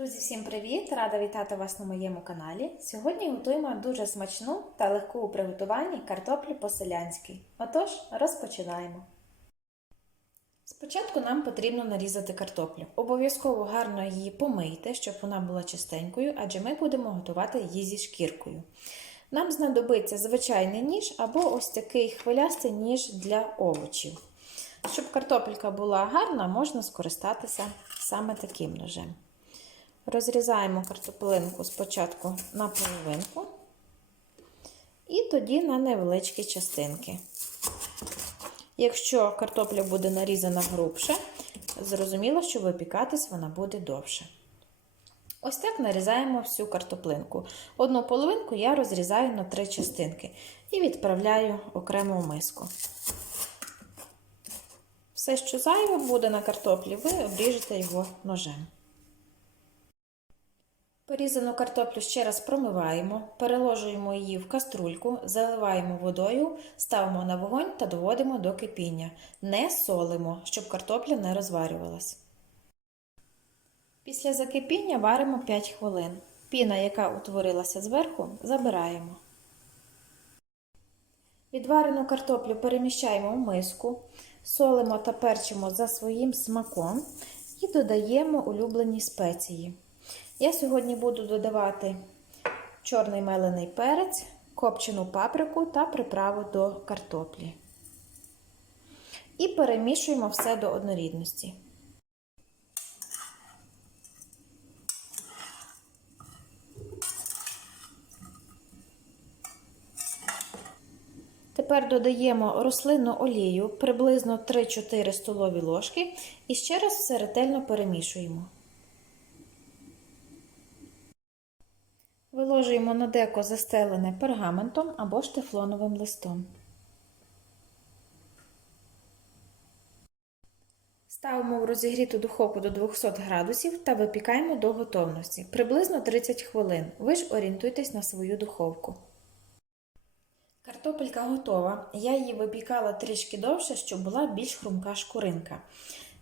Друзі, всім привіт! Рада вітати вас на моєму каналі. Сьогодні готуємо дуже смачну та легку у приготуванні картоплю по-селянськи. Отож, розпочинаємо. Спочатку нам потрібно нарізати картоплю. Обов'язково гарно її помийте, щоб вона була чистенькою, адже ми будемо готувати її зі шкіркою. Нам знадобиться звичайний ніж або ось такий хвилястий ніж для овочів. Щоб картопелька була гарна, можна скористатися саме таким ножем. Розрізаємо картоплинку спочатку на половинку і тоді на невеличкі частинки. Якщо картопля буде нарізана грубше, зрозуміло, що випікатись вона буде довше. Ось так нарізаємо всю картоплинку. Одну половинку я розрізаю на три частинки і відправляю окремо в миску. Все, що зайве буде на картоплі, ви обріжете його ножем. Порізану картоплю ще раз промиваємо, переложуємо її в каструльку, заливаємо водою, ставимо на вогонь та доводимо до кипіння. Не солимо, щоб картопля не розварювалась. Після закипіння варимо 5 хвилин. Піна, яка утворилася зверху, забираємо. Відварену картоплю переміщаємо в миску, солимо та перчимо за своїм смаком і додаємо улюблені спеції. Я сьогодні буду додавати чорний мелений перець, копчену паприку та приправу до картоплі. І перемішуємо все до однорідності. Тепер додаємо рослинну олію приблизно 3-4 столові ложки і ще раз все ретельно перемішуємо. Виложуємо на деко застелене пергаментом або ж листом. Ставимо в розігріту духовку до 200 градусів та випікаємо до готовності приблизно 30 хвилин. Ви ж орієнтуйтесь на свою духовку. Картопелька готова. Я її випікала трішки довше, щоб була більш хрумка шкуринка.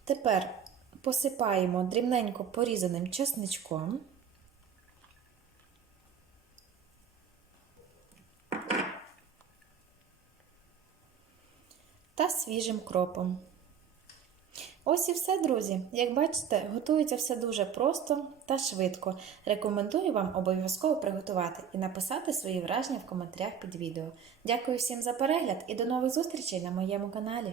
Тепер посипаємо дрібненько порізаним чесничком. Та свіжим кропом. Ось і все, друзі. Як бачите, готується все дуже просто та швидко. Рекомендую вам обов'язково приготувати і написати свої враження в коментарях під відео. Дякую всім за перегляд і до нових зустрічей на моєму каналі.